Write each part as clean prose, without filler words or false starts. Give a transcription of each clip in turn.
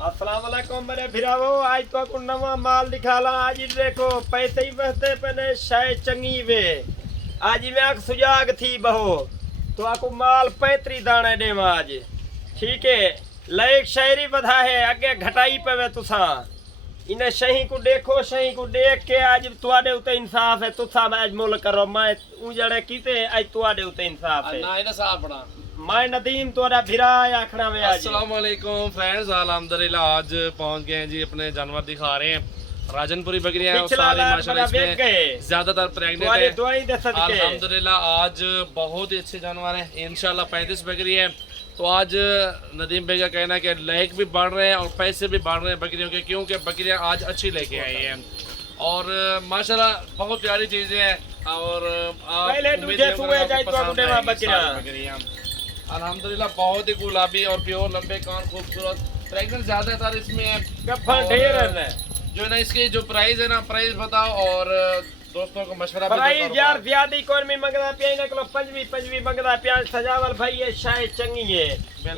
अस्सलाम वालेकुम मेरे भिरावो। आज तो को नवा माल दिखाला। आज देखो पैसे ही बसते पने शाय चंगी वे। आज मैं सुजाग थी बहो तो आपको माल 35 दाने दे आज। ठीक है, लाइक शायरी बधा है आगे घटाई पवे तुसा। इन्हें सही को देखो, सही को देख के आज तुआडे उते इंसाफ है। तुसा आज मोल करो, मैं उजड़े कीते आज तुआडे उते इंसाफ है। ना इना साफ बना मैं नदीम तोरा भिरा आखना में आज। अस्सलाम वालेकुम फ्रेंड्स, अल्हम्दुलिल्लाह आज पहुंच गए हैं जी। अपने जानवर दिखा रहे हैं, राजनपुरी बकरियां हैं और सारी माशाल्लाह इसमें ज्यादातर प्रेग्नेंट है। अल्हम्दुलिल्लाह आज बहुत ही अच्छे जानवर हैं। इंशाल्लाह 35 बकरी है। तो आज नदीम भाई का कहना है कि लाइक भी बढ़ रहे हैं और पैसे भी बढ़ रहे हैं बकरियों के, क्योंकि बकरियां आज अच्छी लेके आई हैं और माशाल्लाह बहुत प्यारी चीजें हैं। और बकरियां अल्हम्दुलिल्लाह बहुत ही गुलाबी और प्योर लंबे कान खूबसूरत प्रेग्नेंट ज्यादातर इसमें है। जो ना इसकी जो प्राइस है ना, प्राइस बताओ और दोस्तों को मशवरा प्राइस यार ज्यादा कौन में मंगदा पे ना किलो 25 मंगदा पे। सजावल भाई ये शायद चंगी है।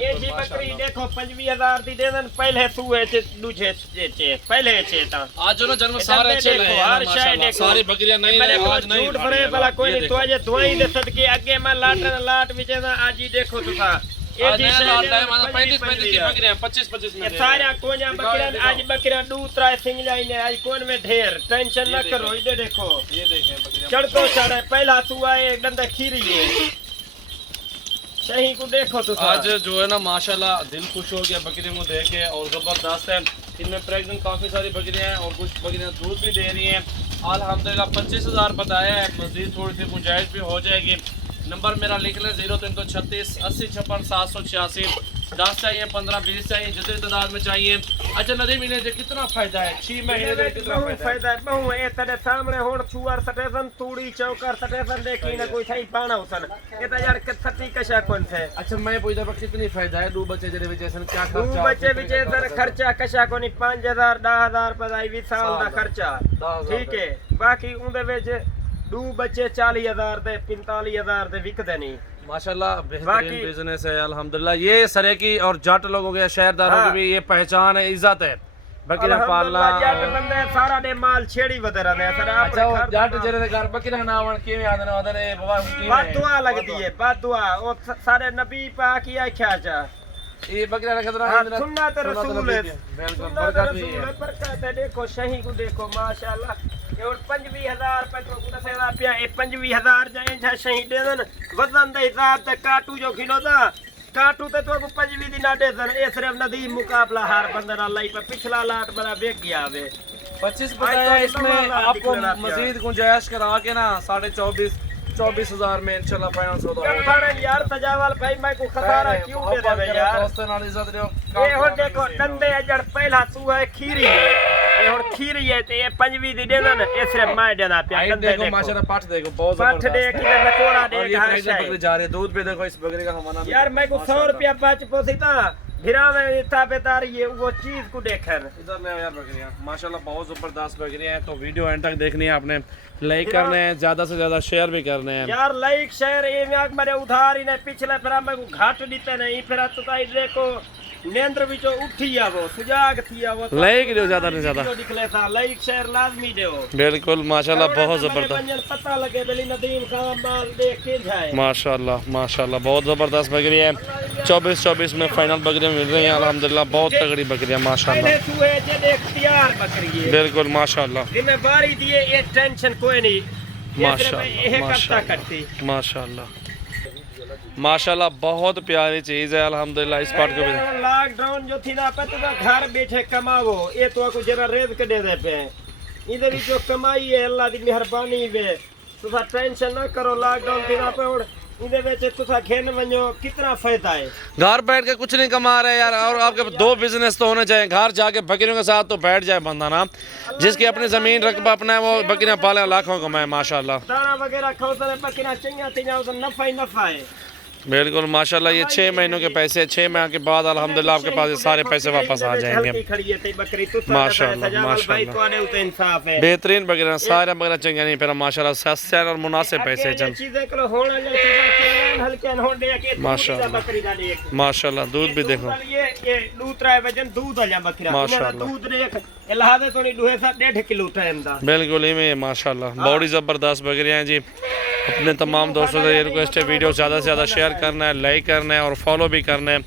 ये जी बकरी देखो 25,000 दी देन पहले तू है दूजे चे पहले चे ता। आज जो ना जानवर सारे अच्छे लगे हर शायद देखो सारी बकरियां नहीं है आज नहीं झूठ भरे भला कोई नहीं। तो आज दुआई दे सदके आगे मैं लाट विचे ना आज ही देखो तुसा। ये जी लाट है मतलब 35 की बकरियां 25 में सारा कोन्या बकरियां आज बकरियां दूसरा सिंग जाई ने आज कोन में ढेर टेंशन न करो। इधर देखो, ये देखें बकरियां चढ़ तो चढ़े पहला सुआ एकदम तक खीरी है। सही को देखो तो आज जो है ना माशाल्लाह दिल खुश हो गया बकरियों को देख के और जबरदस्त है। इनमें प्रेग्नेंट काफी सारी बकरियां हैं और कुछ बकरियां दूध भी दे रही हैं। अल्हम्दुलिल्लाह 25,000 बताया है, मजीद थोड़ी सी गुंजाइश भी हो जाएगी। नंबर मेरा लिख लें 0336 80 56 786। 10 चाहिए 15 20 चाहिए जितनी तादाद में चाहिए। अच्छा नदीम इन्हें कितना फायदा है 6 महीने में कितना फायदा है? बहु ए तेरे सामने होड़ छुआर सटेसन तूड़ी चौकर सटेसन देखी ना कोई सही पाना उसन ये तो यार सती कशा कौन से। अच्छा मैं पूछता पर कितनी फायदा है दो बच्चे जरे विचेसन क्या खर्चा? दो बच्चे विचेसन खर्चा कशा कोनी 5,000 10,000 पदाई 20 साल दा खर्चा। ठीक है, बाकी उंदे विच दो बच्चे 40,000 दे 45,000 दे विकदे नहीं। माशाल्लाह बेहतरीन बिजनेस है अल्हम्दुलिल्लाह। ये सरे की और जट लोगों के शहरदारों की भी ये पहचान है, इज्जत है बकरियां पालना। जट बंदे सारा दे माल छेड़ी वदरा ने सर। अच्छा वो जट जरे दे घर बकरियां नावन किवें आदन ओदने बाबा की बात दुआ लगदी है, बात दुआ ओ सारे नबी पाक की आख्या जा ये बकरियां रखदरा सुन्नत रसूल है। बिल्कुल बरकत है, बरकत है। देखो सही को देखो माशाल्लाह। और 25,000 पेट्रोल को दसेला पिया ए 25,000 जाए जा सही देन वजन दे हिसाब से काटू जो किलो दा काटू ते तो 25 दिन दे दन। ए सिर्फ नदीम मुकाबला हार बंदर अल्लाह पे पिछला लाट बड़ा बेक गया वे 25 बताया। इसमें आपको मजीद गुंजाइश करा के ना 24,000 में इंशाल्लाह फाइनल होगा यार। सजावल भाई मैं को खसारा क्यों दे देवे यार? दोस्तों नाल इज्जत दियो। ए हो देखो डंडे जड़ पहला सुआ है खीरी है। ये और खीरी है ते 25 दी देना ना ए सिर्फ मैं देना पे डंडे देखो माशाल्लाह पाठ देखो बहुत जबरदस्त पाठ देख इधर नकोड़ा देख हर शय बकरी जा रही है। दूध पे देखो इस बकरी का हमारा यार मैं को 100 रुपया बच पोसीता भिरा में ताबेदार ये वो चीज को देखन। इधर ले यार बकरियां माशाल्लाह बहुत जबरदस्त बकरियां हैं। तो वीडियो एंड तक देखनी है आपने, लाइक करने हैं, ज्यादा से ज्यादा शेयर भी करने हैं यार। लाइक शेयर ये मैं मेरे उधार ही नहीं पिछले फिर मैं को घाट दीते नहीं फिर तो ताई देखो नेंद्र विचो उठी आवो सुजाग थी आवो लाइक दो ज्यादा से ज्यादा दिखले था। लाइक शेयर लाजमी दो बिल्कुल माशाल्लाह बहुत जबरदस्त पता लगे बेली नदीम का माल देख के जाए। माशाल्लाह माशाल्लाह बहुत जबरदस्त बकरी है। 24 में फाइनल बकरियां मिल रही हैं अल्हम्दुलिल्लाह। बहुत तगड़ी बकरियां माशाल्लाह बिल्कुल माशाल्लाह। इन्हें बारी दिए ये टेंशन कोई नहीं माशाल्लाह माशाल्लाह माशाल्लाह बहुत प्यारी चीज है अल्हम्दुलिल्लाह। इस पार्ट को भी लॉकडाउन जो थी ना पता घर बैठे कमावो ये तो को जरा रेज के दे दे पे इधर जो कमाई है अल्लाह दी मेहरबानी वे तुसा टेंशन ना करो। लॉकडाउन थी ना पे और इधर बेचे तुसा खेन वनो कितना फायदा है। घर बैठ के कुछ नहीं कमा रहे यार। और आपके 2 बिजनेस तो होने चाहिए। घर जाके बकरियों के साथ तो बैठ जाए बंदा ना, जिसकी अपनी जमीन रकबा अपना है वो बकरियां पाले लाखों कमाए माशाल्लाह। दाना वगैरह खाओ तो बकरियां चाहिए तीन नफा ही नफा है। बिल्कुल माशाल्लाह। ये 6 महीनों के पैसे, 6 माह के बाद अल्हम्दुलिल्लाह आपके पास ये सारे पैसे वापस आ जाएंगे माशाल्लाह माशाल्लाह। बेहतरीन बकरियां सारे बकरियां चंगे नहीं फिर माशाल्लाह सस्ते और मुनासिब पैसे चल माशाल्लाह माशाल्लाह। दूध भी देखो बिल्कुल इवें माशाल्लाह। बड़ी ज़बरदस्त बकरियां हैं जी। अपने तमाम दोस्तों से ये रिक्वेस्ट है वीडियो ज़्यादा से ज़्यादा शेयर करना है, लाइक करना है और फॉलो भी करना है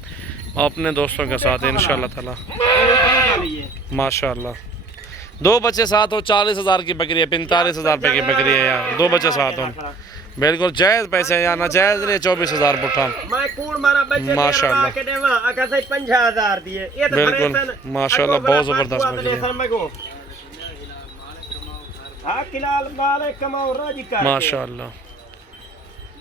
अपने दोस्तों के साथ इंशाल्लाह ताला माशाल्लाह। 2 बच्चे साथ हो 40,000 की बकरी है, 45,000 रुपये की बकरी है यार। 2 बच्चे साथ हो बिल्कुल जायज़ पैसे या ना जायज़ नहीं। 24,000 पुठा माशाल्लाह बिल्कुल माशाल्लाह। बहुत ज़बरदस्त बकरी है माशाल्लाह।